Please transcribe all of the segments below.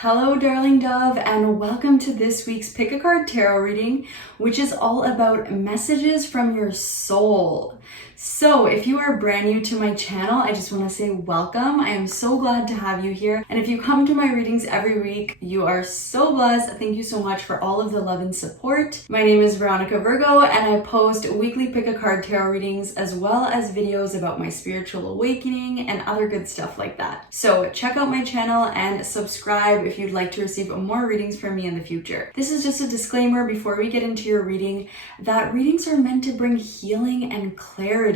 Hello, darling dove, and welcome to this week's Pick a Card Tarot reading, which is all about messages from your soul. So if you are brand new to my channel, I just want to say welcome. I am so glad to have you here. And if you come to my readings every week, you are so blessed. Thank you so much for all of the love and support. My name is Veronica Virgo, and I post weekly Pick a Card Tarot readings as well as videos about my spiritual awakening and other good stuff like that. So check out my channel and subscribe if you'd like to receive more readings from me in the future. This is just a disclaimer before we get into your reading that readings are meant to bring healing and clarity.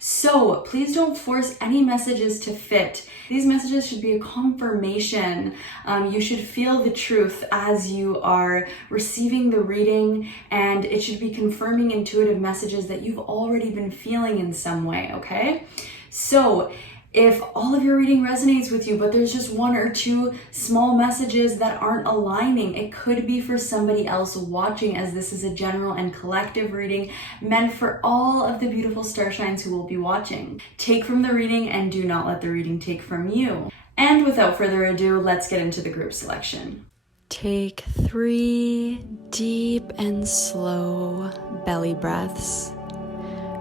So please don't force any messages to fit. These messages should be a confirmation. You should feel the truth as you are receiving the reading, and it should be confirming intuitive messages that you've already been feeling in some way, okay? So if all of your reading resonates with you, but there's just one or two small messages that aren't aligning, it could be for somebody else watching, as this is a general and collective reading meant for all of the beautiful starshines who will be watching. Take from the reading and do not let the reading take from you. And without further ado, let's get into the group selection. Take 3 deep and slow belly breaths.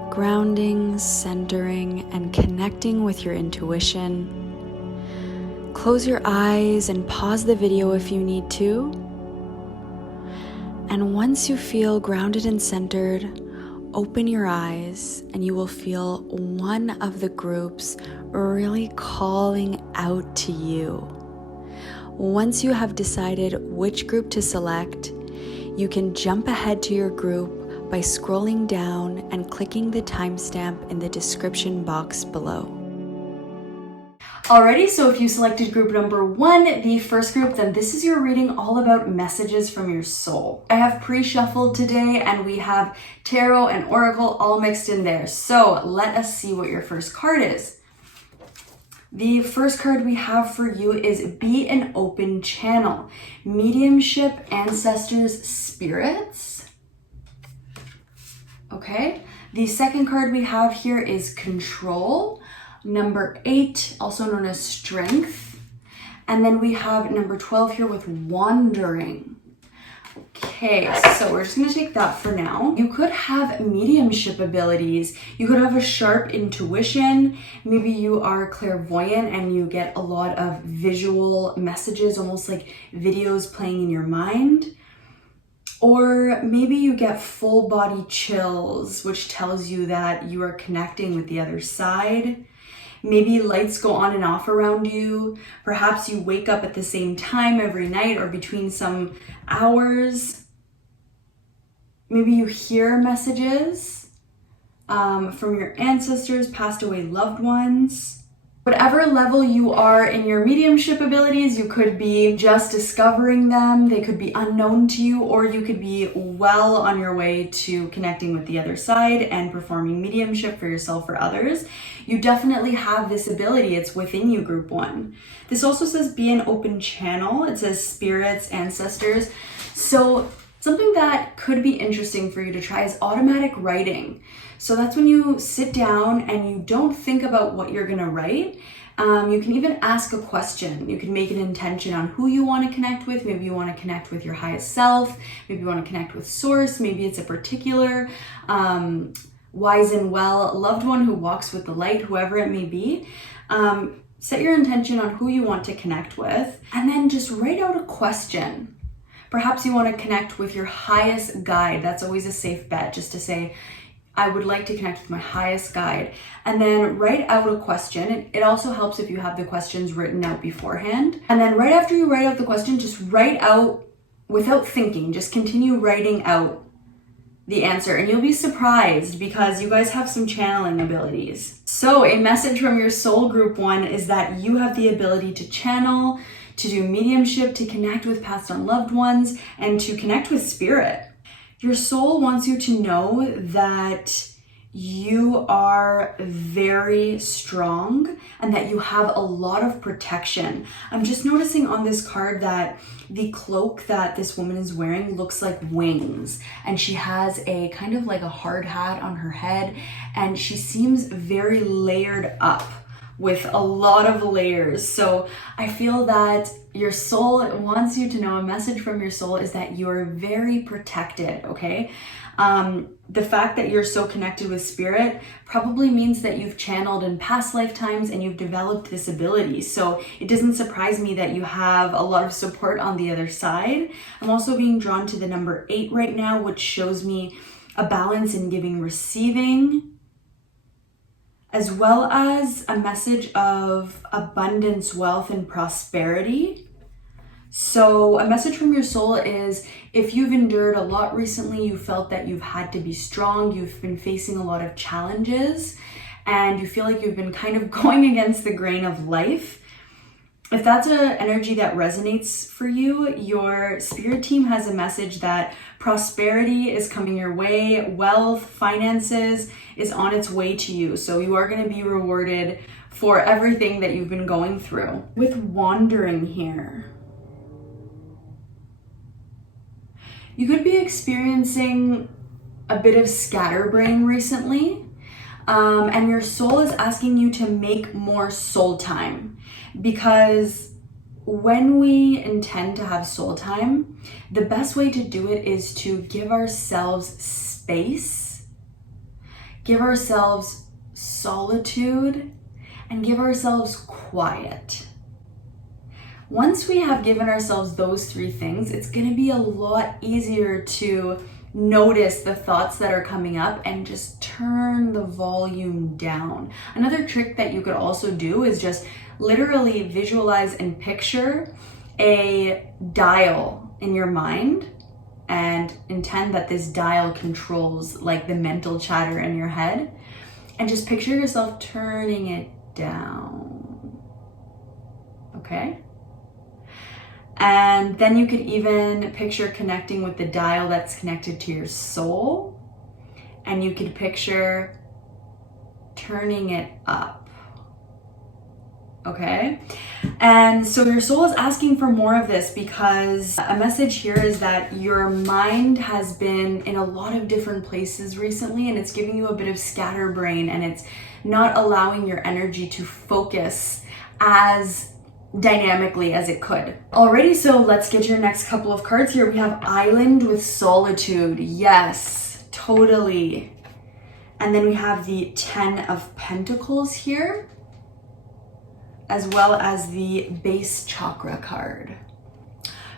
Grounding, centering, and connecting with your intuition. Close your eyes and pause the video if you need to. And once you feel grounded and centered, open your eyes and you will feel one of the groups really calling out to you. Once you have decided which group to select, you can jump ahead to your group by scrolling down and clicking the timestamp in the description box below. Alrighty, so if you selected group number 1, the first group, then this is your reading all about messages from your soul. I have pre-shuffled today and we have tarot and oracle all mixed in there. So let us see what your first card is. The first card we have for you is Be an Open Channel. Mediumship, ancestors, spirits. Okay, the second card we have here is Control, number 8, also known as Strength. And then we have number 12 here with Wandering. Okay, so we're just going to take that for now. You could have mediumship abilities. You could have a sharp intuition. Maybe you are clairvoyant and you get a lot of visual messages, almost like videos playing in your mind. Or maybe you get full body chills, which tells you that you are connecting with the other side. Maybe lights go on and off around you. Perhaps you wake up at the same time every night or between some hours. Maybe you hear messages from your ancestors, passed away loved ones. Whatever level you are in your mediumship abilities, you could be just discovering them, they could be unknown to you, or you could be well on your way to connecting with the other side and performing mediumship for yourself or others. You definitely have this ability, it's within you, group 1. This also says Be an Open Channel, it says spirits, ancestors. So something that could be interesting for you to try is automatic writing. So that's when you sit down and you don't think about what you're gonna write. You can even ask a question. You can make an intention on who you want to connect with. Maybe you want to connect with your highest self. Maybe you want to connect with source. Maybe it's a particular wise and well loved one who walks with the light, whoever it may be. Set your intention on who you want to connect with, and then just write out a question. Perhaps you want to connect with your highest guide. That's always a safe bet, just to say, I would like to connect with my highest guide. And then write out a question. It also helps if you have the questions written out beforehand. And then right after you write out the question, just write out without thinking. Just continue writing out the answer. And you'll be surprised because you guys have some channeling abilities. So a message from your soul, group 1, is that you have the ability to channel, to do mediumship, to connect with passed on loved ones, and to connect with spirit. Your soul wants you to know that you are very strong and that you have a lot of protection. I'm just noticing on this card that the cloak that this woman is wearing looks like wings, and she has a kind of like a hard hat on her head, and she seems very layered up with a lot of layers. So I feel that your soul wants you to know, a message from your soul is that you're very protected, okay? The fact that you're so connected with spirit probably means that you've channeled in past lifetimes and you've developed this ability. So it doesn't surprise me that you have a lot of support on the other side. I'm also being drawn to the number 8 right now, which shows me a balance in giving, receiving, as well as a message of abundance, wealth, and prosperity. So a message from your soul is, if you've endured a lot recently, you felt that you've had to be strong, you've been facing a lot of challenges, and you feel like you've been kind of going against the grain of life. If that's an energy that resonates for you, your spirit team has a message that prosperity is coming your way, wealth, finances is on its way to you. So you are going to be rewarded for everything that you've been going through. With wandering here, you could be experiencing a bit of scatterbrain recently, and your soul is asking you to make more soul time, because when we intend to have soul time, the best way to do it is to give ourselves space, give ourselves solitude, and give ourselves quiet. Once we have given ourselves those 3 things, it's going to be a lot easier to notice the thoughts that are coming up and just turn the volume down. Another trick that you could also do is just literally visualize and picture a dial in your mind and intend that this dial controls like the mental chatter in your head, and just picture yourself turning it down. Okay? And then you could even picture connecting with the dial that's connected to your soul. And you could picture turning it up. Okay? And so your soul is asking for more of this, because a message here is that your mind has been in a lot of different places recently, and it's giving you a bit of scatterbrain, and it's not allowing your energy to focus as dynamically as it could. Alrighty, so let's get your next couple of cards here. We have Island with Solitude. Yes, totally. And then we have the 10 of Pentacles here, as well as the base chakra card.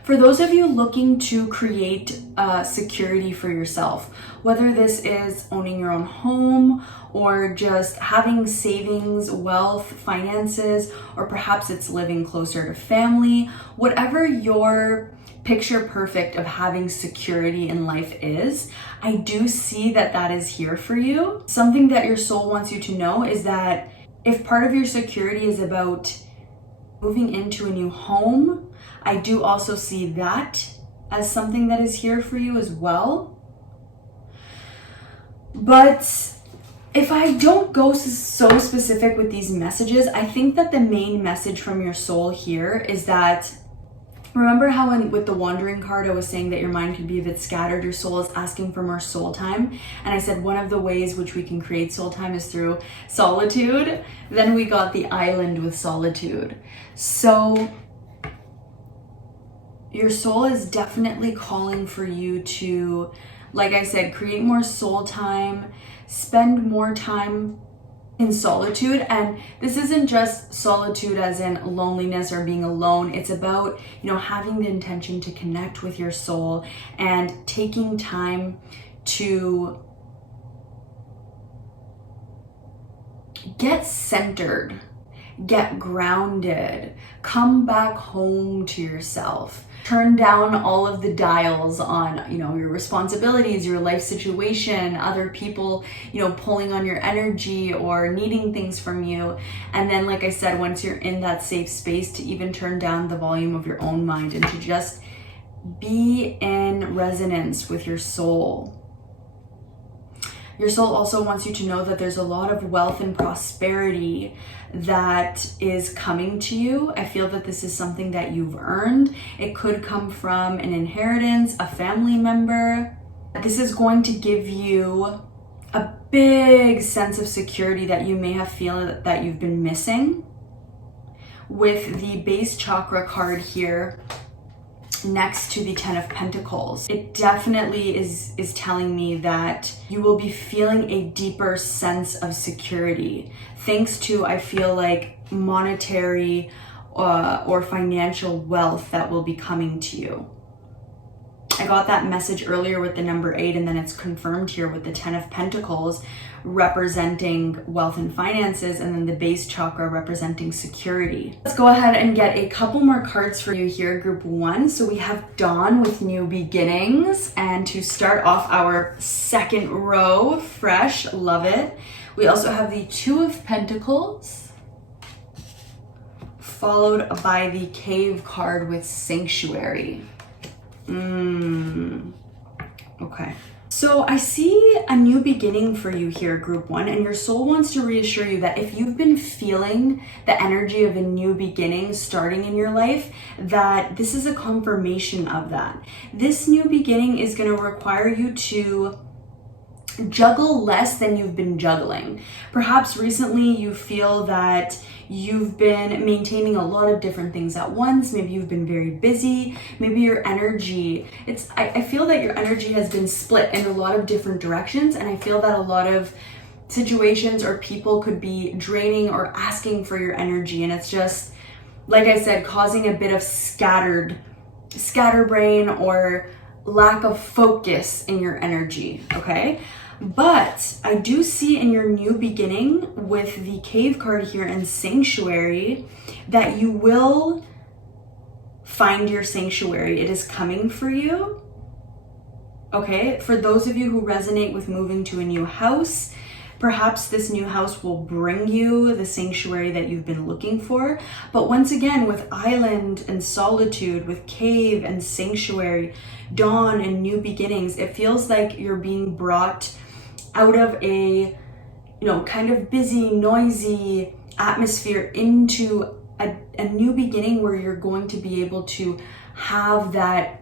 For those of you looking to create security for yourself, whether this is owning your own home or just having savings, wealth, finances, or perhaps it's living closer to family, whatever your picture perfect of having security in life is, I do see that that is here for you. Something that your soul wants you to know is that if part of your security is about moving into a new home, I do also see that as something that is here for you as well. But if I don't go so specific with these messages, I think that the main message from your soul here is that, remember how with the wandering card, I was saying that your mind could be a bit scattered, your soul is asking for more soul time. And I said one of the ways which we can create soul time is through solitude. Then we got the Island with Solitude. So your soul is definitely calling for you to, like I said, create more soul time, spend more time in solitude. And this isn't just solitude as in loneliness or being alone. It's about, having the intention to connect with your soul and taking time to get centered, get grounded, come back home to yourself. Turn down all of the dials on, your responsibilities, your life situation, other people, pulling on your energy or needing things from you. And then, like I said, once you're in that safe space, to even turn down the volume of your own mind and to just be in resonance with your soul. Your soul also wants you to know that there's a lot of wealth and prosperity that is coming to you. I feel that this is something that you've earned. It could come from an inheritance, a family member. This is going to give you a big sense of security that you may have felt that you've been missing. With the base chakra card here next to the 10 of Pentacles, it definitely is telling me that you will be feeling a deeper sense of security thanks to, I feel like, monetary or financial wealth that will be coming to you. I got that message earlier with the number 8, and then it's confirmed here with the 10 of Pentacles representing wealth and finances, and then the base chakra representing security. Let's go ahead and get a couple more cards for you here, group 1. So we have Dawn with new beginnings, and to start off our second row, fresh, love it. We also have the 2 of Pentacles, followed by the Cave card with Sanctuary. Okay. So I see a new beginning for you here, group 1, and your soul wants to reassure you that if you've been feeling the energy of a new beginning starting in your life, that this is a confirmation of that. This new beginning is going to require you to juggle less than you've been juggling. Perhaps recently you feel that you've been maintaining a lot of different things at once. Maybe you've been very busy. Maybe your energy, I feel that your energy has been split in a lot of different directions, and I feel that a lot of situations or people could be draining or asking for your energy, and it's just, like I said, causing a bit of scatterbrain or lack of focus in your energy, okay? But I do see in your new beginning with the Cave card here and Sanctuary that you will find your sanctuary. It is coming for you, okay? For those of you who resonate with moving to a new house, perhaps this new house will bring you the sanctuary that you've been looking for. But once again, with Island and Solitude, with Cave and Sanctuary, Dawn and new beginnings, it feels like you're being brought out of a, kind of busy, noisy atmosphere into a new beginning where you're going to be able to have that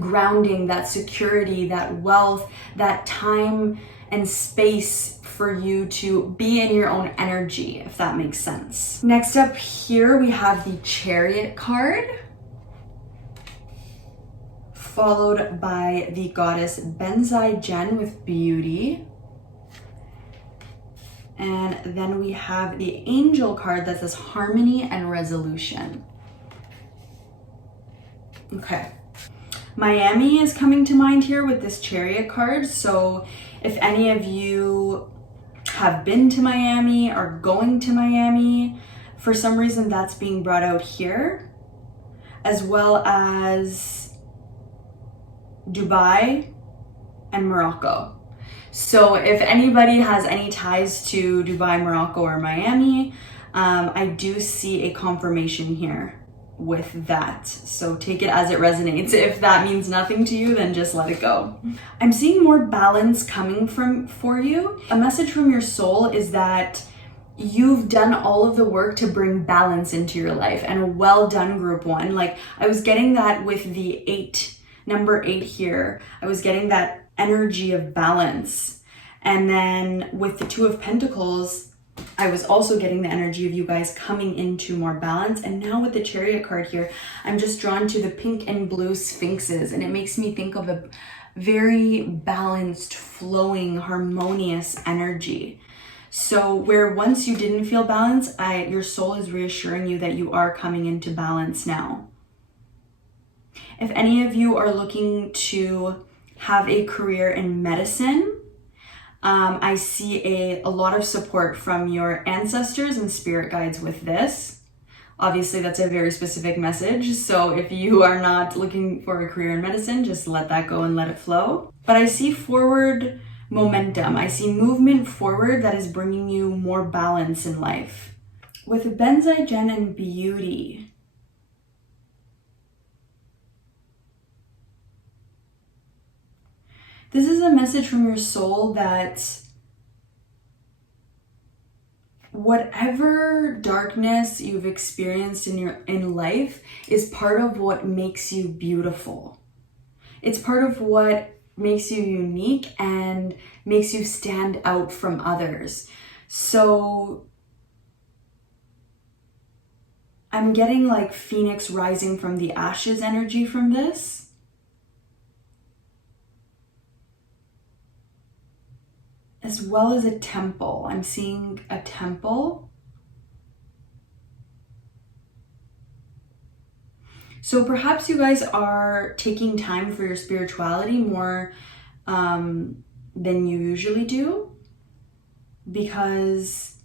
grounding, that security, that wealth, that time and space for you to be in your own energy, if that makes sense. Next up here, we have the Chariot card, followed by the goddess Benzaiten with beauty. And then we have the Angel card that says harmony and resolution. Okay. Miami is coming to mind here with this Chariot card. So if any of you have been to Miami or going to Miami, for some reason that's being brought out here, as well as Dubai and Morocco. So if anybody has any ties to Dubai, Morocco, or Miami, I do see a confirmation here with that. So take it as it resonates. If that means nothing to you, then just let it go. I'm seeing more balance coming for you. A message from your soul is that you've done all of the work to bring balance into your life, and well done, group 1. Like, I was getting that with the number 8 here. I was getting that energy of balance. And then with the 2 of Pentacles, I was also getting the energy of you guys coming into more balance. And now with the Chariot card here, I'm just drawn to the pink and blue sphinxes, and it makes me think of a very balanced, flowing, harmonious energy. So where once you didn't feel balance, your soul is reassuring you that you are coming into balance now. If any of you are looking to have a career in medicine, I see a lot of support from your ancestors and spirit guides with this. Obviously, that's a very specific message. So if you are not looking for a career in medicine, just let that go and let it flow. But I see forward momentum. I see movement forward that is bringing you more balance in life. With Benzaiten and beauty, this is a message from your soul that whatever darkness you've experienced in life is part of what makes you beautiful. It's part of what makes you unique and makes you stand out from others. So I'm getting like phoenix rising from the ashes energy from this. As well as a temple. I'm seeing a temple. So perhaps you guys are taking time for your spirituality more than you usually do, because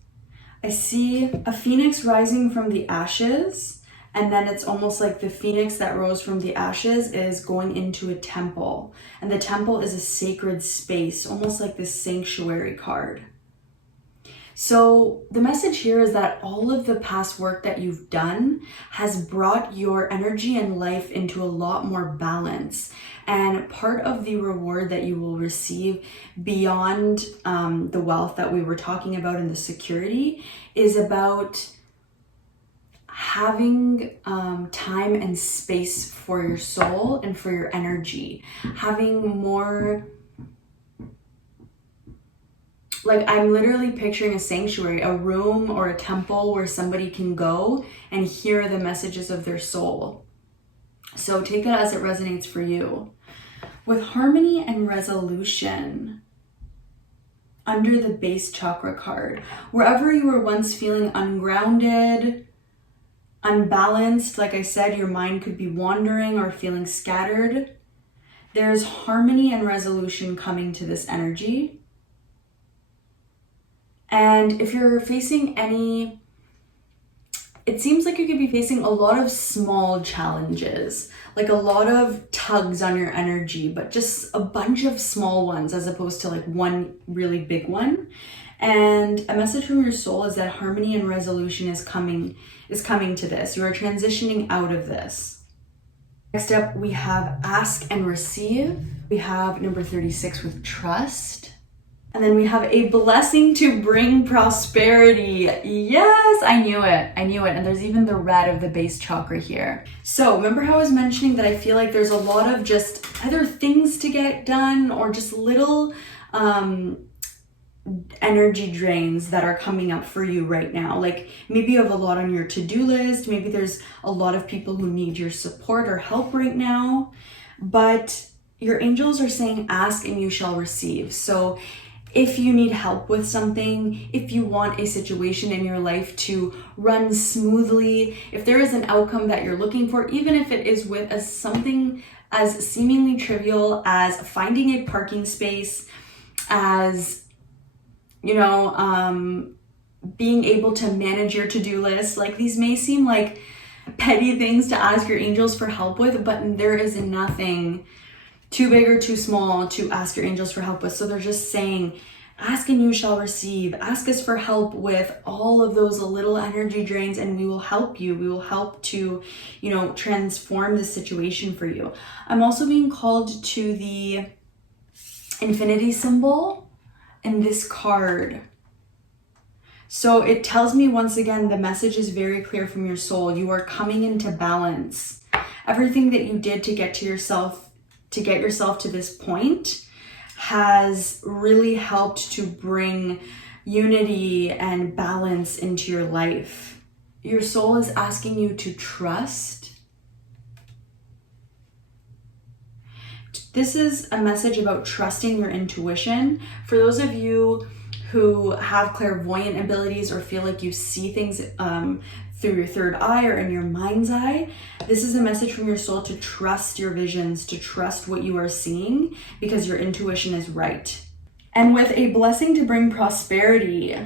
I see a phoenix rising from the ashes, and then it's almost like the phoenix that rose from the ashes is going into a temple, and the temple is a sacred space, almost like this sanctuary card. So the message here is that all of the past work that you've done has brought your energy and life into a lot more balance. And part of the reward that you will receive beyond the wealth that we were talking about and the security is about having time and space for your soul and for your energy, having more. Like, I'm literally picturing a sanctuary, a room or a temple where somebody can go and hear the messages of their soul. So take that as it resonates for you. With harmony and resolution, under the base chakra card, wherever you were once feeling ungrounded, unbalanced, like I said, your mind could be wandering or feeling scattered, there's harmony and resolution coming to this energy. And if you're facing any, it seems like you could be facing a lot of small challenges, like a lot of tugs on your energy, but just a bunch of small ones as opposed to like one really big one. And a message from your soul is that harmony and resolution is coming to this. You are transitioning out of this. Next up, we have ask and receive. We have number 36 with trust. And then we have a blessing to bring prosperity. Yes, I knew it. And there's even the red of the base chakra here. So remember how I was mentioning that I feel like there's a lot of just either things to get done or just little energy drains that are coming up for you right now. Like maybe you have a lot on your to-do list. Maybe there's a lot of people who need your support or help right now. But your angels are saying, ask and you shall receive. So if you need help with something, if you want a situation in your life to run smoothly, if there is an outcome that you're looking for, even if it is with something as seemingly trivial as finding a parking space, as, you know, being able to manage your to-do list, like these may seem like petty things to ask your angels for help with, but there is nothing too big or too small to ask your angels for help with. So they're just saying, ask and you shall receive. Ask us for help with all of those little energy drains and we will help you. We will help to, you know, transform the situation for you. I'm also being called to the infinity symbol in this card. So it tells me once again, the message is very clear from your soul. You are coming into balance. Everything that you did to get yourself to this point has really helped to bring unity and balance into your life. Your soul is asking you to trust. This is a message about trusting your intuition. For those of you who have clairvoyant abilities or feel like you see things through your third eye or in your mind's eye, this is a message from your soul to trust your visions, to trust what you are seeing, because your intuition is right. And with a blessing to bring prosperity,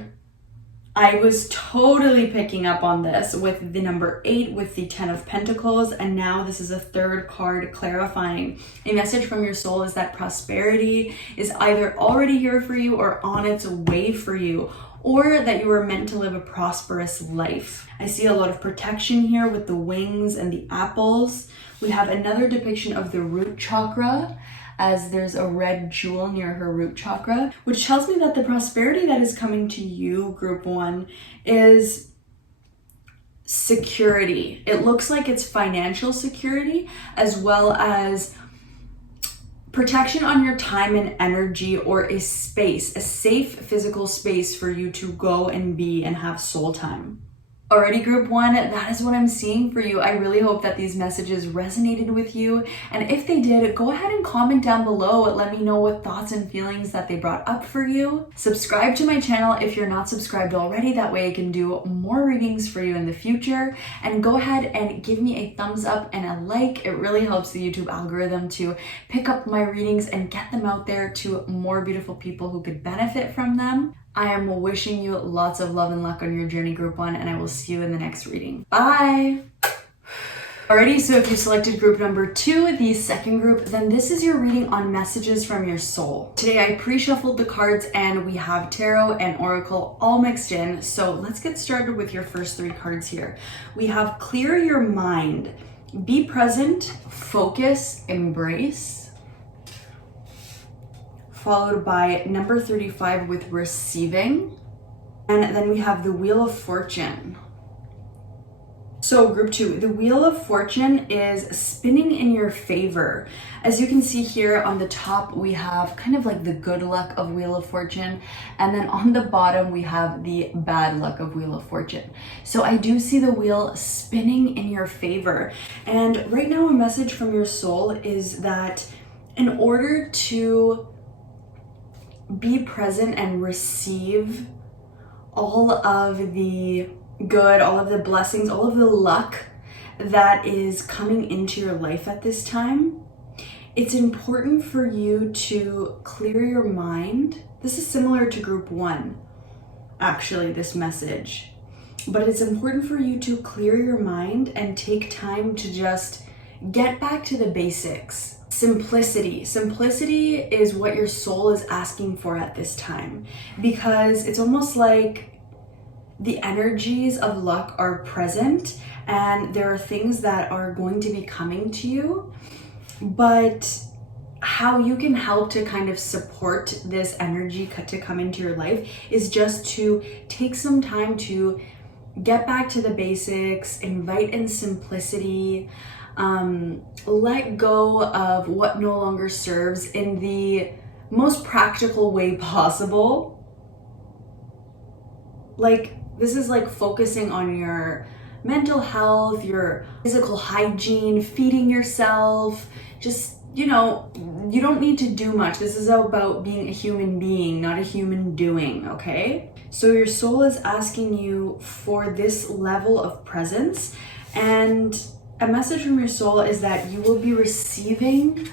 I was totally picking up on this with the number 8, with the 10 of Pentacles, and now this is a third card clarifying. A message from your soul is that prosperity is either already here for you or on its way for you, or that you are meant to live a prosperous life. I see a lot of protection here with the wings and the apples. We have another depiction of the root chakra, as there's a red jewel near her root chakra, which tells me that the prosperity that is coming to you, group 1, is security. It looks like it's financial security as well as protection on your time and energy, or a space, a safe physical space for you to go and be and have soul time. Alrighty, group one, that is what I'm seeing for you. I really hope that these messages resonated with you. And if they did, go ahead and comment down below. Let me know what thoughts and feelings that they brought up for you. Subscribe to my channel if you're not subscribed already. That way I can do more readings for you in the future. And go ahead and give me a thumbs up and a like. It really helps the YouTube algorithm to pick up my readings and get them out there to more beautiful people who could benefit from them. I am wishing you lots of love and luck on your journey, group one, and I will see you in the next reading. Bye! Alrighty, so if you selected group number 2, the second group, then this is your reading on messages from your soul. Today I pre-shuffled the cards and we have tarot and oracle all mixed in. So let's get started with your first 3 cards here. We have clear your mind, be present, focus, embrace. Followed by number 35 with receiving. And then we have the Wheel of Fortune. So group 2, the Wheel of Fortune is spinning in your favor. As you can see here on the top, we have kind of like the good luck of Wheel of Fortune. And then on the bottom, we have the bad luck of Wheel of Fortune. So I do see the wheel spinning in your favor. And right now a message from your soul is that in order to be present and receive all of the good, all of the blessings, all of the luck that is coming into your life at this time, it's important for you to clear your mind. This is similar to group 1, actually, this message. But it's important for you to clear your mind and take time to just get back to the basics. Simplicity. Simplicity is what your soul is asking for at this time, because it's almost like the energies of luck are present and there are things that are going to be coming to you, but how you can help to kind of support this energy to come into your life is just to take some time to get back to the basics, invite in simplicity, let go of what no longer serves in the most practical way possible. Like, this is like focusing on your mental health, your physical hygiene, feeding yourself, just, you know, you don't need to do much. This is about being a human being, not a human doing, okay? So your soul is asking you for this level of presence, and a message from your soul is that you will be receiving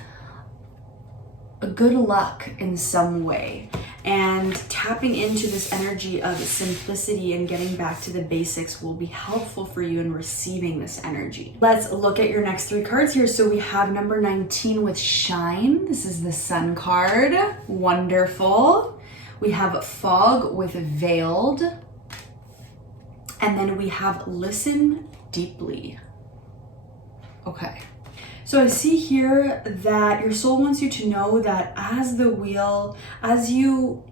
a good luck in some way, and tapping into this energy of simplicity and getting back to the basics will be helpful for you in receiving this energy. Let's look at your next 3 cards here. So we have number 19 with Shine. This is the Sun card. Wonderful. We have Fog with Veiled. And then we have Listen Deeply. Okay, so I see here that your soul wants you to know that as the wheel, as you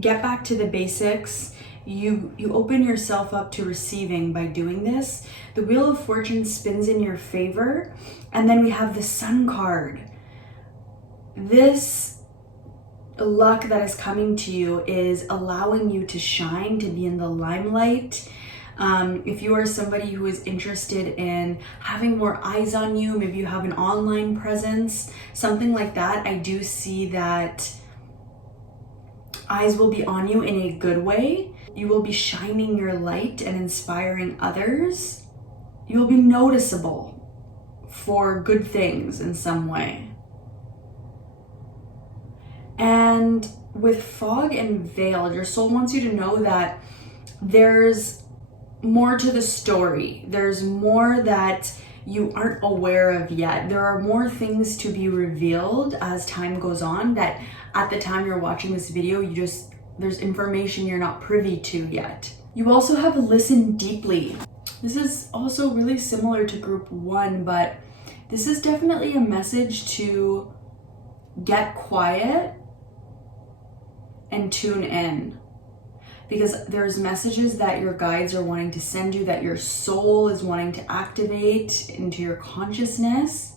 get back to the basics, you open yourself up to receiving by doing this. The Wheel of Fortune spins in your favor, and then we have the Sun card. This luck that is coming to you is allowing you to shine, to be in the limelight. If you are somebody who is interested in having more eyes on you, maybe you have an online presence, something like that, I do see that eyes will be on you in a good way. You will be shining your light and inspiring others. You will be noticeable for good things in some way. And with Fog and Veiled, your soul wants you to know that there's more to the story. There's more that you aren't aware of yet. There are more things to be revealed as time goes on, that at the time you're watching this video, there's information you're not privy to yet. You also have Listen Deeply. This is also really similar to group 1, but this is definitely a message to get quiet and tune in, because there's messages that your guides are wanting to send you, that your soul is wanting to activate into your consciousness.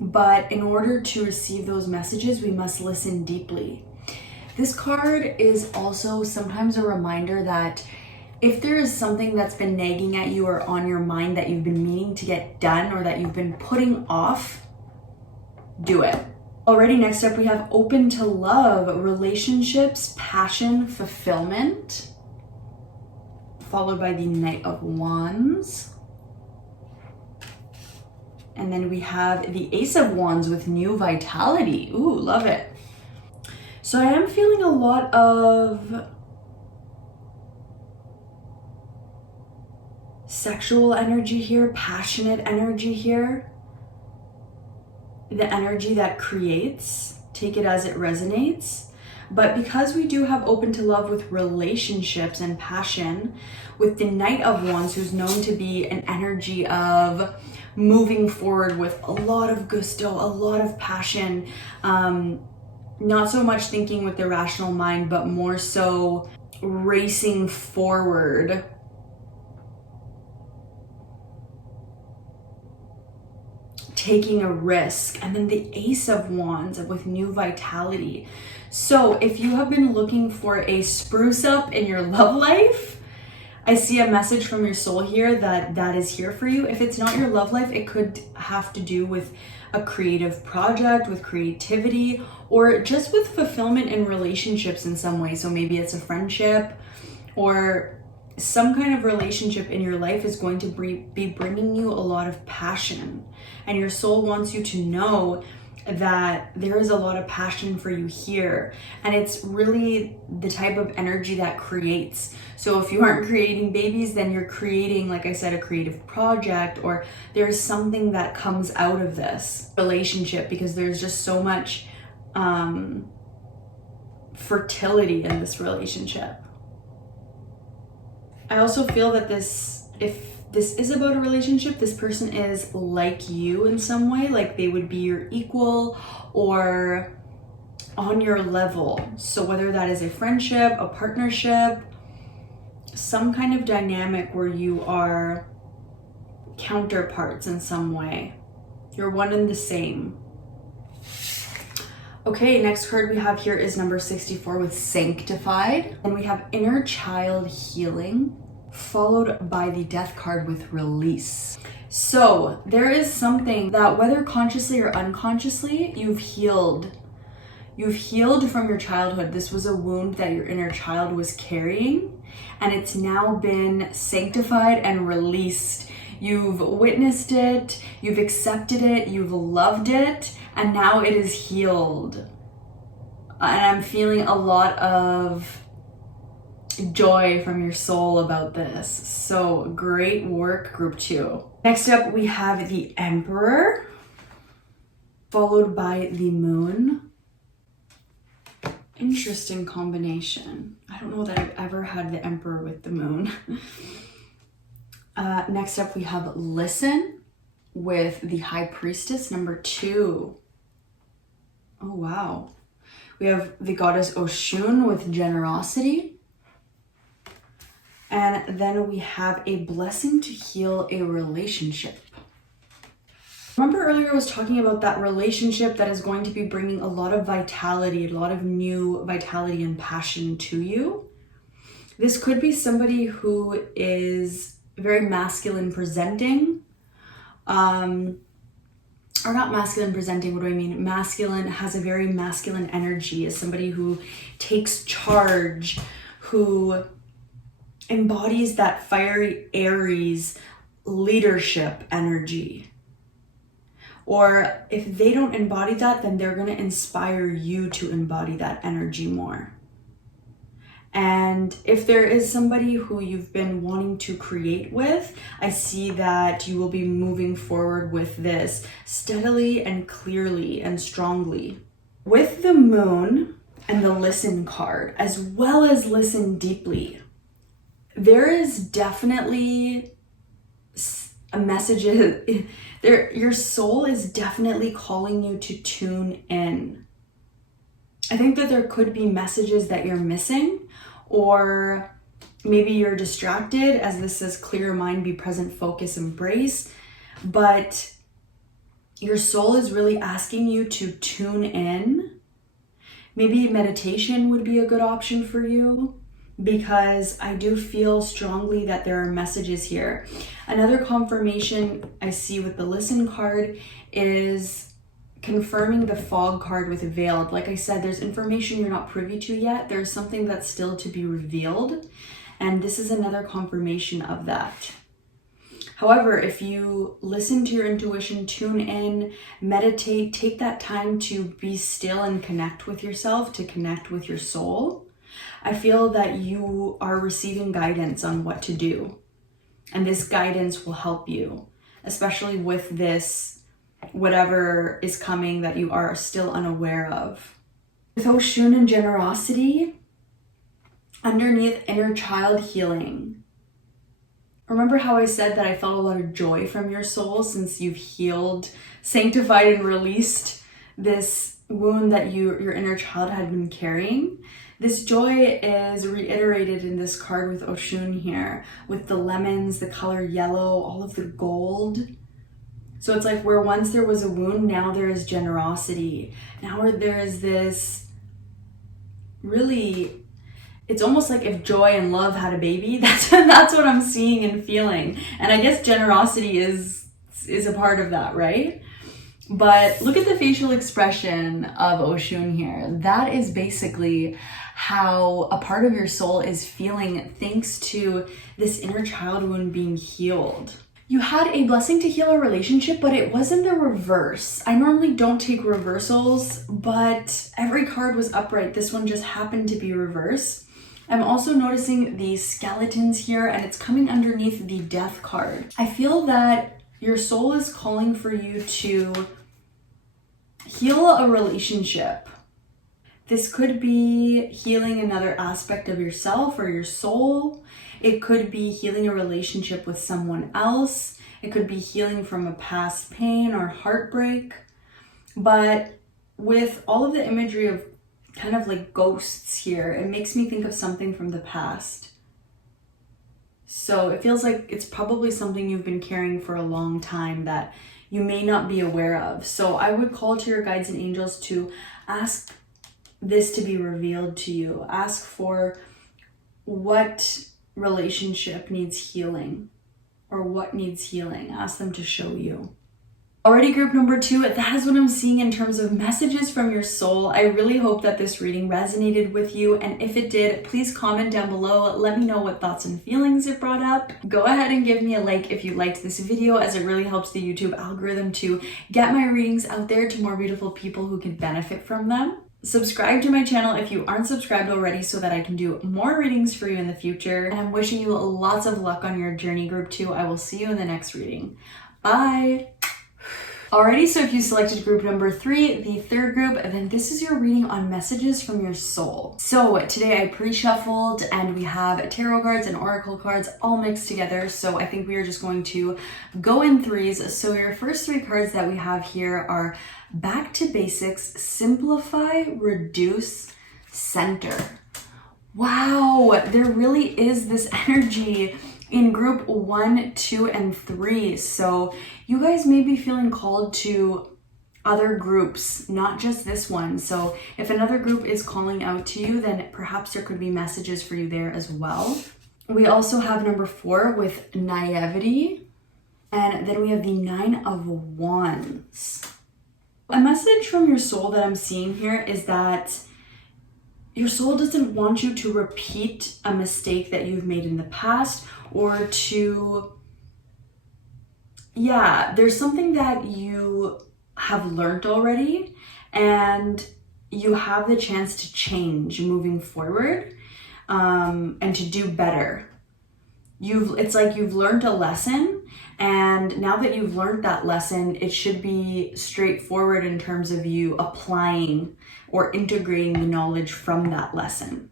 But in order to receive those messages, we must listen deeply. This card is also sometimes a reminder that if there is something that's been nagging at you or on your mind that you've been meaning to get done or that you've been putting off, do it. Alrighty, next up we have open to love, relationships, passion, fulfillment, followed by the Knight of Wands. And then we have the Ace of Wands with new vitality. Ooh, love it. So I am feeling a lot of sexual energy here, passionate energy here. The energy that creates, take it as it resonates. But because we do have open to love with relationships and passion, with the Knight of Wands, who's known to be an energy of moving forward with a lot of gusto, a lot of passion, not so much thinking with the rational mind, but more so racing forward. Taking a risk. And then the Ace of Wands with new vitality. So if you have been looking for a spruce up in your love life, I see a message from your soul here that is here for you. If it's not your love life, it could have to do with a creative project, with creativity, or just with fulfillment in relationships in some way. So maybe it's a friendship or some kind of relationship in your life is going to be bringing you a lot of passion. And your soul wants you to know that there is a lot of passion for you here. And it's really the type of energy that creates. So if you aren't creating babies, then you're creating, like I said, a creative project, or there's something that comes out of this relationship, because there's just so much fertility in this relationship. I also feel that if this is about a relationship, this person is like you in some way, like they would be your equal or on your level. So whether that is a friendship, a partnership, some kind of dynamic where you are counterparts in some way. You're one and the same. Okay, next card we have here is number 64 with Sanctified. And we have Inner Child Healing, followed by the Death card with Release. So there is something that, whether consciously or unconsciously, you've healed. You've healed from your childhood. This was a wound that your inner child was carrying, and it's now been sanctified and released. You've witnessed it, you've accepted it, you've loved it, and now it is healed. And I'm feeling a lot of joy from your soul about this. So great work, group 2. Next up, we have the Emperor, followed by the Moon. Interesting combination. I don't know that I've ever had the Emperor with the Moon. Next up, we have Listen with the High Priestess, number 2. Oh, wow. We have the Goddess Oshun with Generosity. And then we have a Blessing to Heal a Relationship. Remember earlier I was talking about that relationship that is going to be bringing a lot of vitality, a lot of new vitality and passion to you. This could be somebody who is very masculine presenting, or not masculine presenting, what do I mean? Masculine, has a very masculine energy, is somebody who takes charge, who embodies that fiery Aries leadership energy. Or if they don't embody that, then they're going to inspire you to embody that energy more. And if there is somebody who you've been wanting to create with, I see that you will be moving forward with this steadily and clearly and strongly. With the Moon and the Listen card, as well as Listen Deeply, there is definitely a message there. Your soul is definitely calling you to tune in. I think that there could be messages that you're missing, or maybe you're distracted, as this says clear your mind, be present, focus, embrace. But Your soul is really asking you to tune in. Maybe meditation would be a good option for you, because I do feel strongly that there are messages here. Another confirmation I see with the Listen card is confirming the Fog card with Veiled. Like I said, there's information you're not privy to yet. There's something that's still to be revealed, and this is another confirmation of that. However, if you listen to your intuition, tune in, meditate, take that time to be still and connect with yourself, to connect with your soul, I feel that you are receiving guidance on what to do. And this guidance will help you, especially with this, whatever is coming that you are still unaware of. With Oshun and generosity, underneath inner child healing. Remember how I said that I felt a lot of joy from your soul since you've healed, sanctified, and released this wound that your inner child had been carrying? This joy is reiterated in this card with Oshun here, with the lemons, the color yellow, all of the gold. So it's like where once there was a wound, now there is generosity. Now where there is this really, it's almost like if joy and love had a baby. That's what I'm seeing and feeling. And I guess generosity is a part of that, right? But look at the facial expression of Oshun here. That is basically how a part of your soul is feeling thanks to this inner child wound being healed. You had a blessing to heal a relationship, but it wasn't the reverse. I normally don't take reversals, but every card was upright. This one just happened to be reverse. I'm also noticing the skeletons here, and it's coming underneath the Death card. I feel that your soul is calling for you to heal a relationship. This could be healing another aspect of yourself or your soul. It could be healing a relationship with someone else. It could be healing from a past pain or heartbreak. But with all of the imagery of kind of like ghosts here, it makes me think of something from the past. So it feels like it's probably something you've been carrying for a long time that you may not be aware of. So I would call to your guides and angels to ask this to be revealed to you. Ask for what relationship needs healing or what needs healing. Ask them to show you. Alrighty, group number 2, that is what I'm seeing in terms of messages from your soul. I really hope that this reading resonated with you, and if it did, please comment down below. Let me know what thoughts and feelings it brought up. Go ahead and give me a like if you liked this video, as it really helps the YouTube algorithm to get my readings out there to more beautiful people who can benefit from them. Subscribe to my channel if you aren't subscribed already so that I can do more readings for you in the future. And I'm wishing you lots of luck on your journey, group 2. I will see you in the next reading. Bye! Alrighty, so if you selected group number 3, the third group, then this is your reading on messages from your soul. So today I pre-shuffled and we have tarot cards and oracle cards all mixed together. So I think we are just going to go in threes. So your first 3 cards that we have here are Back to Basics, Simplify, Reduce, Center. Wow, there really is this energy in group 1, 2, and 3. So you guys may be feeling called to other groups, not just this one. So if another group is calling out to you, then perhaps there could be messages for you there as well. We also have number 4 with naivety. And then we have the 9 of Wands. A message from your soul that I'm seeing here is that your soul doesn't want you to repeat a mistake that you've made in the past, or to, there's something that you have learned already and you have the chance to change moving forward, and to do better. It's like you've learned a lesson, and now that you've learned that lesson, it should be straightforward in terms of you applying or integrating the knowledge from that lesson.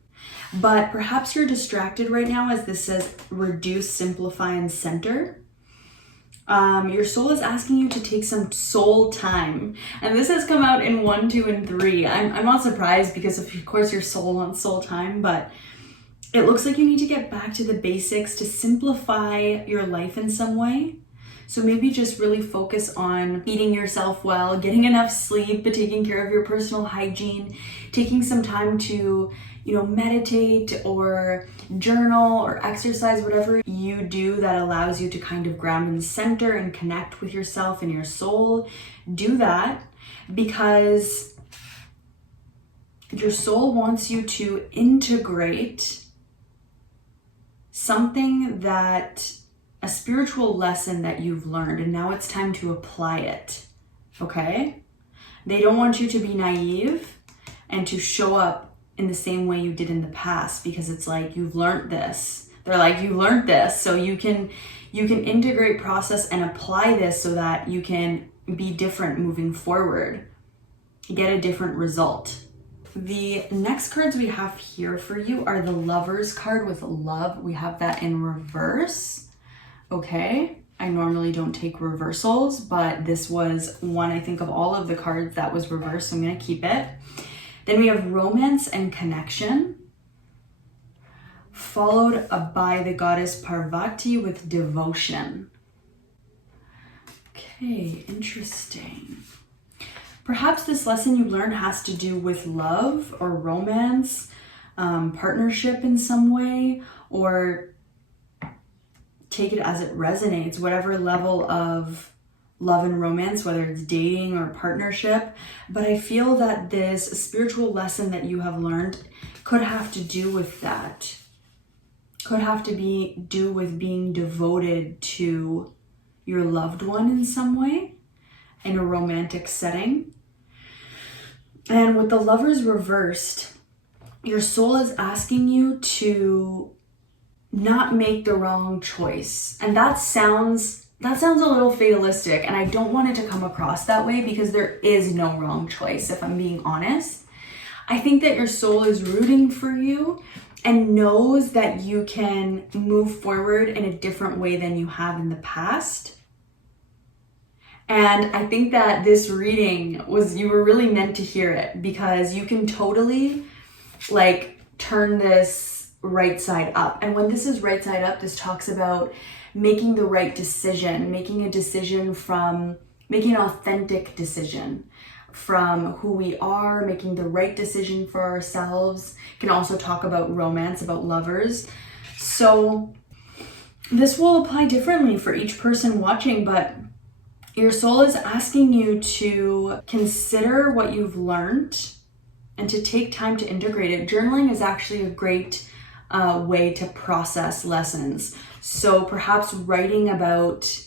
But perhaps you're distracted right now, as this says reduce, simplify, and center. Your soul is asking you to take some soul time. And this has come out in 1, 2, and 3. I'm not surprised, because of course your soul wants soul time, but it looks like you need to get back to the basics to simplify your life in some way. So maybe just really focus on eating yourself well, getting enough sleep, but taking care of your personal hygiene, taking some time to, meditate or journal or exercise, whatever you do that allows you to kind of ground in the center and connect with yourself and your soul. Do that, because your soul wants you to integrate something a spiritual lesson that you've learned, and now it's time to apply it, okay? They don't want you to be naive and to show up in the same way you did in the past, because it's like, you've learned this. They're like, you learned this, so you can integrate, process, and apply this so that you can be different moving forward, get a different result. The next cards we have here for you are the Lovers card with love. We have that in reverse. Okay, I normally don't take reversals, but this was one, I think, of all of the cards that was reversed, so I'm going to keep it. Then we have Romance and Connection, followed by the goddess Parvati with Devotion. Okay, interesting. Perhaps this lesson you learn has to do with love or romance, partnership in some way, or take it as it resonates, whatever level of love and romance, whether it's dating or partnership. But I feel that this spiritual lesson that you have learned could have to do with that. Could have to do with being devoted to your loved one in some way in a romantic setting. And with the Lovers reversed, your soul is asking you to not make the wrong choice. And that sounds a little fatalistic, and I don't want it to come across that way, because there is no wrong choice, if I'm being honest. I think that your soul is rooting for you and knows that you can move forward in a different way than you have in the past. And I think that this reading you were really meant to hear it, because you can totally turn this right side up. And when this is right side up, this talks about making the right decision, making an authentic decision from who we are, making the right decision for ourselves. Can also talk about romance, about lovers. So this will apply differently for each person watching, but your soul is asking you to consider what you've learned and to take time to integrate it. Journaling is actually a great way to process lessons. So perhaps writing about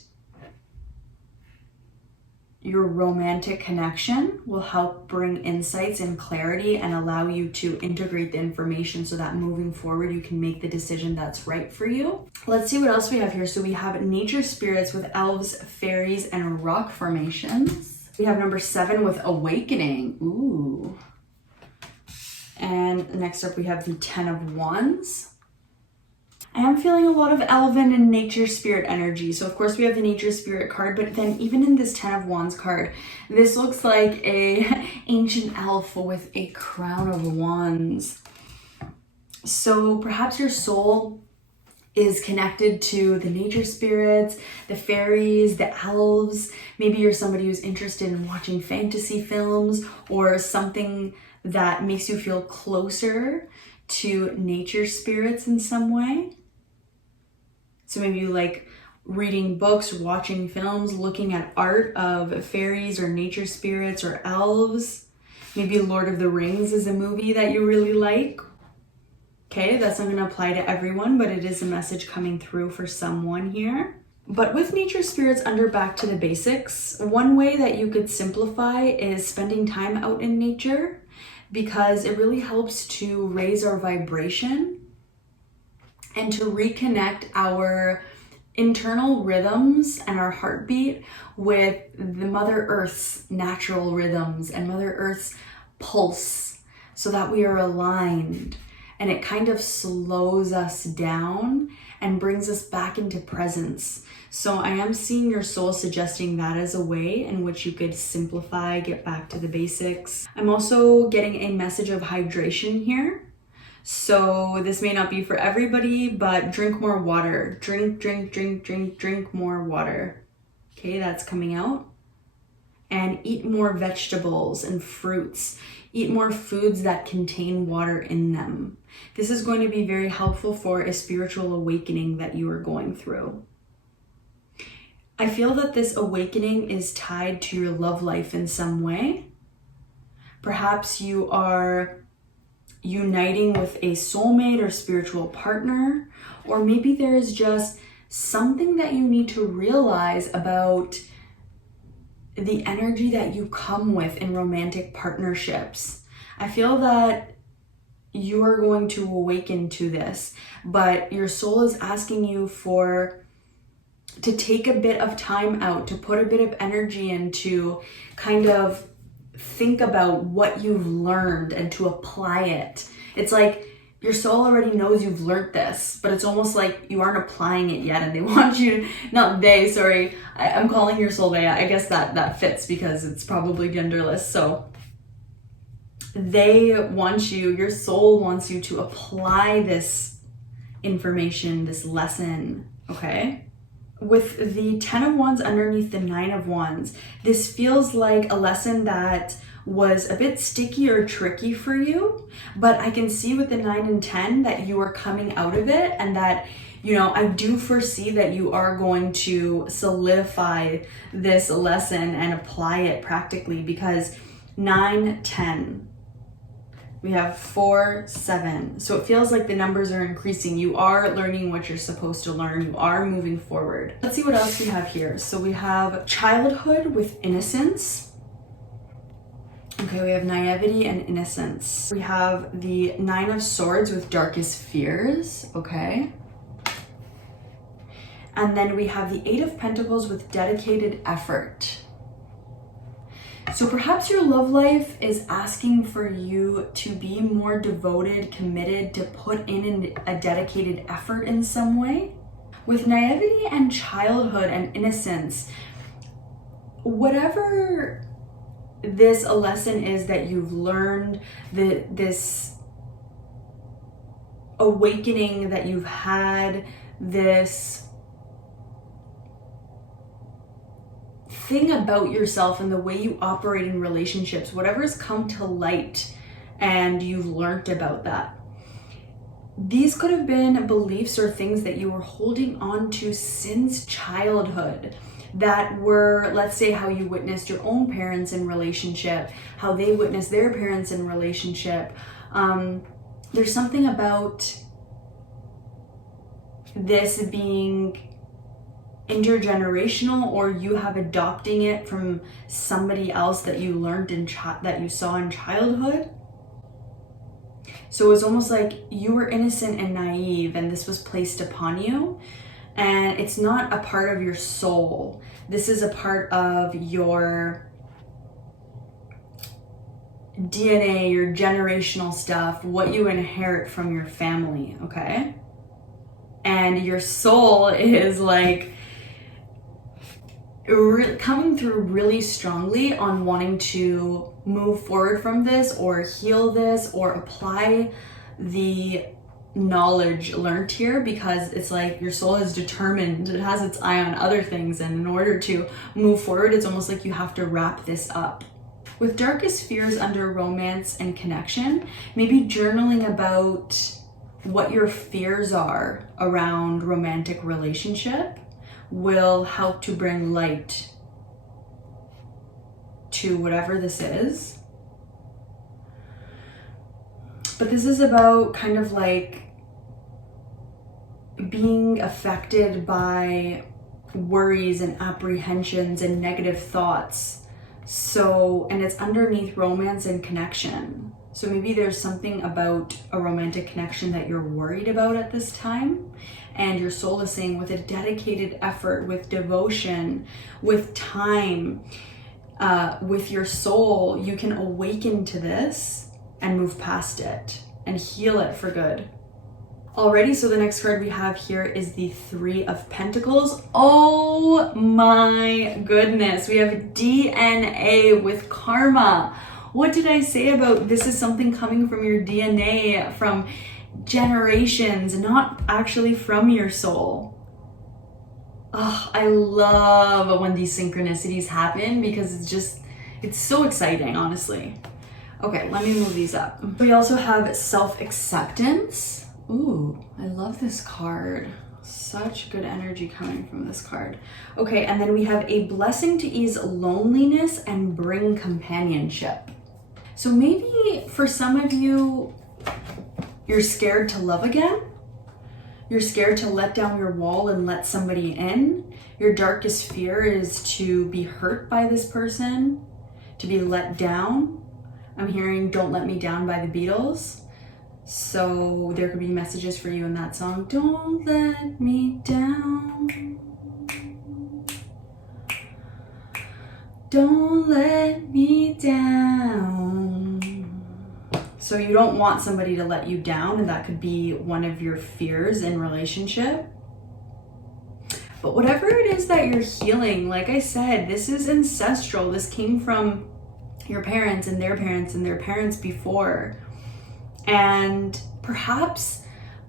your romantic connection will help bring insights and clarity and allow you to integrate the information so that moving forward you can make the decision that's right for you. Let's see what else we have here. So we have nature spirits with elves, fairies, and rock formations. We have number 7 with awakening. Ooh. And next up we have the 10 of Wands. I am feeling a lot of elven and nature spirit energy. So of course we have the nature spirit card, but then even in this 10 of Wands card, this looks like a ancient elf with a crown of wands. So perhaps your soul is connected to the nature spirits, the fairies, the elves. Maybe you're somebody who's interested in watching fantasy films or something that makes you feel closer to nature spirits in some way. So maybe you like reading books, watching films, looking at art of fairies or nature spirits or elves. Maybe Lord of the Rings is a movie that you really like. Okay, that's not going to apply to everyone, but it is a message coming through for someone here. But with nature spirits under back to the basics, one way that you could simplify is spending time out in nature, because it really helps to raise our vibration and to reconnect our internal rhythms and our heartbeat with the Mother Earth's natural rhythms and Mother Earth's pulse, so that we are aligned, and it kind of slows us down and brings us back into presence. So I am seeing your soul suggesting that as a way in which you could simplify, get back to the basics. I'm also getting a message of hydration here. So this may not be for everybody, but drink more water. Drink more water. Okay, that's coming out. And eat more vegetables and fruits. Eat more foods that contain water in them. This is going to be very helpful for a spiritual awakening that you are going through. I feel that this awakening is tied to your love life in some way. Perhaps you are uniting with a soulmate or spiritual partner, or maybe there is just something that you need to realize about the energy that you come with in romantic partnerships. I feel that you are going to awaken to this, but your soul is asking you to take a bit of time out, to put a bit of energy into kind of think about what you've learned and to apply it. It's like your soul already knows you've learned this, but it's almost like you aren't applying it yet, and they want you, I'm calling your soul they, I guess that fits because it's probably genderless. So they want you, your soul wants you to apply this information, this lesson, okay? With the 10 of Wands underneath the 9 of Wands, this feels like a lesson that was a bit sticky or tricky for you, but I can see with the 9 and 10 that you are coming out of it, and that, you know, I do foresee that you are going to solidify this lesson and apply it practically, because 9, 10, we have 4, 7. So it feels like the numbers are increasing. You are learning what you're supposed to learn. You are moving forward. Let's see what else we have here. So we have childhood with innocence. Okay, we have naivety and innocence. We have the 9 of Swords with darkest fears, okay? And then we have the 8 of Pentacles with dedicated effort. So perhaps your love life is asking for you to be more devoted, committed, to put in a dedicated effort in some way. With naivety and childhood and innocence, whatever this a lesson is that you've learned, this awakening that you've had, this thing about yourself and the way you operate in relationships, whatever's come to light and you've learned about that. These could have been beliefs or things that you were holding on to since childhood, that were, let's say, how you witnessed your own parents in relationship, how they witnessed their parents in relationship. There's something about this being intergenerational, or you have adopting it from somebody else that you learned that you saw in childhood. So it's almost like you were innocent and naive, and this was placed upon you. And it's not a part of your soul. This is a part of your DNA, your generational stuff, what you inherit from your family, okay? And your soul is like coming through really strongly on wanting to move forward from this, or heal this, or apply the knowledge learned here, because it's like your soul is determined, it has its eye on other things, and in order to move forward, it's almost like you have to wrap this up. With darkest fears under romance and connection, maybe journaling about what your fears are around romantic relationship will help to bring light to whatever this is. But this is about kind of like being affected by worries and apprehensions and negative thoughts. So, and it's underneath romance and connection. So maybe there's something about a romantic connection that you're worried about at this time. And your soul is saying, with a dedicated effort, with devotion, with time, with your soul, you can awaken to this and move past it and heal it for good. Alrighty, so the next card we have here is the 3 of Pentacles. Oh my goodness, we have DNA with karma. What did I say about this is something coming from your DNA, from generations, not actually from your soul? Oh, I love when these synchronicities happen because it's so exciting, honestly. Okay, let me move these up. We also have self-acceptance. Ooh, I love this card. Such good energy coming from this card. Okay, and then we have a blessing to ease loneliness and bring companionship. So maybe for some of you, you're scared to love again. You're scared to let down your wall and let somebody in. Your darkest fear is to be hurt by this person, to be let down. I'm hearing Don't Let Me Down by the Beatles. So there could be messages for you in that song. Don't let me down. Don't let me down. So you don't want somebody to let you down, and that could be one of your fears in relationship. But whatever it is that you're healing, like I said, this is ancestral. This came from your parents and their parents and their parents before. And perhaps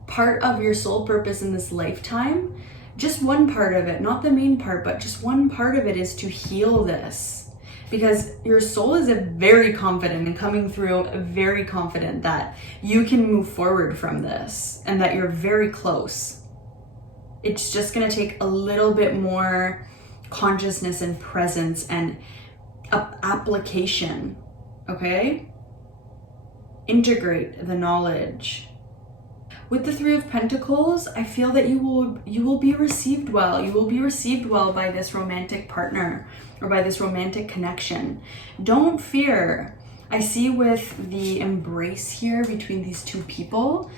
part of your soul purpose in this lifetime, just one part of it, not the main part, but just one part of it is to heal this. Because your soul is very confident and coming through very confident that you can move forward from this and that you're very close. It's just going to take a little bit more consciousness and presence and application, okay? Integrate the knowledge. With the Three of Pentacles, I feel that you will be received well. You will be received well by this romantic partner or by this romantic connection. Don't fear. I see with the embrace here between these two people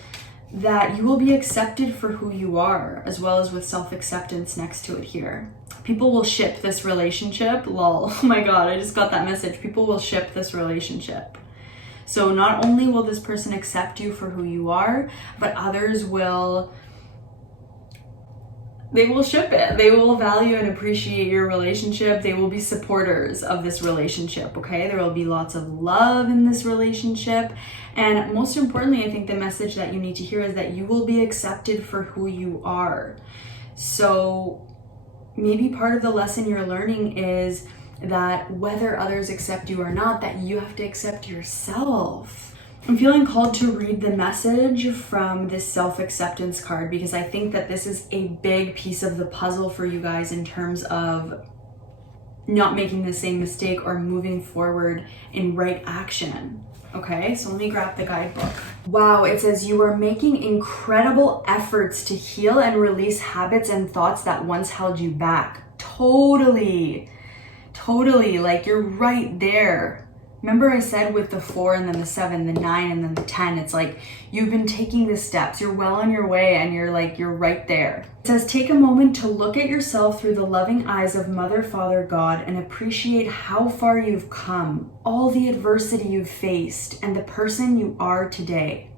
that you will be accepted for who you are, as well as with self-acceptance next to it here. People will ship this relationship. Lol. Oh my God, I just got that message. People will ship this relationship. So not only will this person accept you for who you are, but others will ship it. They will value and appreciate your relationship. They will be supporters of this relationship, okay? There will be lots of love in this relationship. And most importantly, I think the message that you need to hear is that you will be accepted for who you are. So maybe part of the lesson you're learning is that whether others accept you or not, that you have to accept yourself. I'm feeling called to read the message from this self-acceptance card because I think that this is a big piece of the puzzle for you guys in terms of not making the same mistake or moving forward in right action. Okay, so let me grab the guidebook. Wow, it says you are making incredible efforts to heal and release habits and thoughts that once held you back. Totally, like you're right there. Remember I said with the 4 and then the 7, the 9 and then the 10, it's like you've been taking the steps, you're well on your way and you're right there. It says take a moment to look at yourself through the loving eyes of Mother, Father, God and appreciate how far you've come, all the adversity you've faced and the person you are today.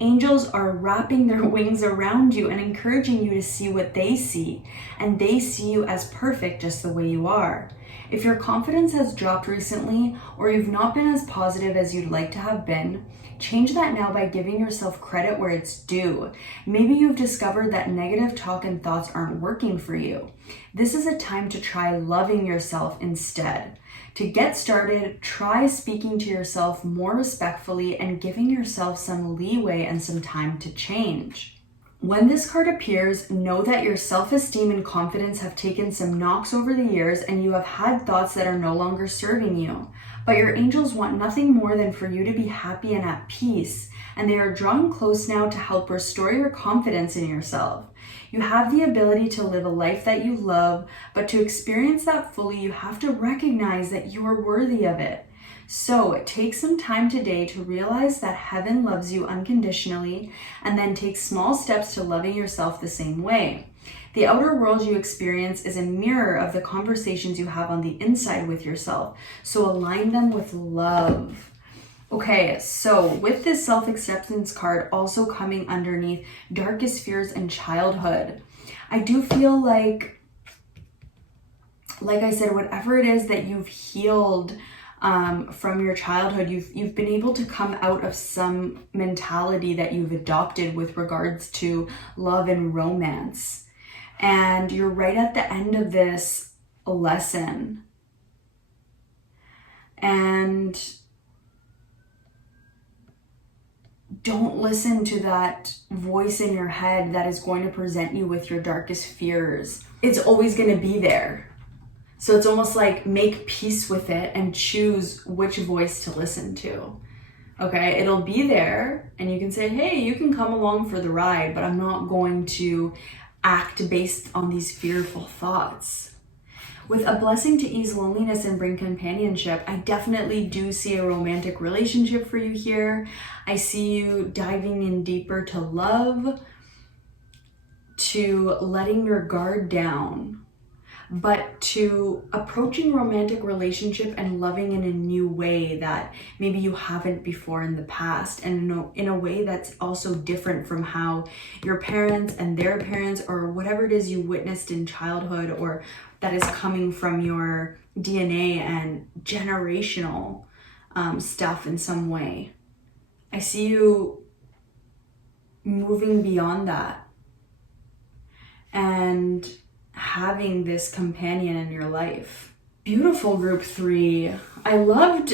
Angels are wrapping their wings around you and encouraging you to see what they see, and they see you as perfect just the way you are. If your confidence has dropped recently or you've not been as positive as you'd like to have been, change that now by giving yourself credit where it's due. Maybe you've discovered that negative talk and thoughts aren't working for you. This is a time to try loving yourself instead. To get started, try speaking to yourself more respectfully and giving yourself some leeway and some time to change. When this card appears, know that your self-esteem and confidence have taken some knocks over the years and you have had thoughts that are no longer serving you. But your angels want nothing more than for you to be happy and at peace, and they are drawing close now to help restore your confidence in yourself. You have the ability to live a life that you love, but to experience that fully, you have to recognize that you are worthy of it. So take some time today to realize that heaven loves you unconditionally, and then take small steps to loving yourself the same way. The outer world you experience is a mirror of the conversations you have on the inside with yourself, so align them with love. Okay, so with this self-acceptance card also coming underneath darkest fears in childhood, I do feel like I said, whatever it is that you've healed from your childhood, you've been able to come out of some mentality that you've adopted with regards to love and romance. And you're right at the end of this lesson. And don't listen to that voice in your head that is going to present you with your darkest fears. It's always going to be there. So it's almost like make peace with it and choose which voice to listen to. Okay, it'll be there and you can say, hey, you can come along for the ride, but I'm not going to act based on these fearful thoughts. With a blessing to ease loneliness and bring companionship, I definitely do see a romantic relationship for you here. I see you diving in deeper to love, to letting your guard down, but to approaching romantic relationship and loving in a new way that maybe you haven't before in the past, and in a way that's also different from how your parents and their parents, or whatever it is you witnessed in childhood, or that is coming from your DNA and generational stuff in some way. I see you moving beyond that and having this companion in your life. Beautiful, group 3. I loved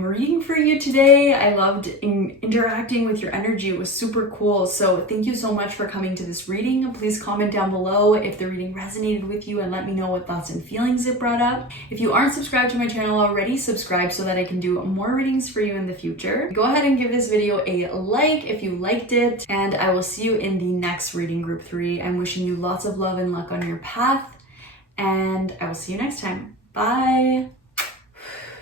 reading for you today. I loved interacting with your energy. It was super cool. So thank you so much for coming to this reading. Please comment down below if the reading resonated with you and let me know what thoughts and feelings it brought up. If you aren't subscribed to my channel already, subscribe so that I can do more readings for you in the future. Go ahead and give this video a like if you liked it, and I will see you in the next reading, group 3. I'm wishing you lots of love and luck on your path, and I will see you next time. Bye.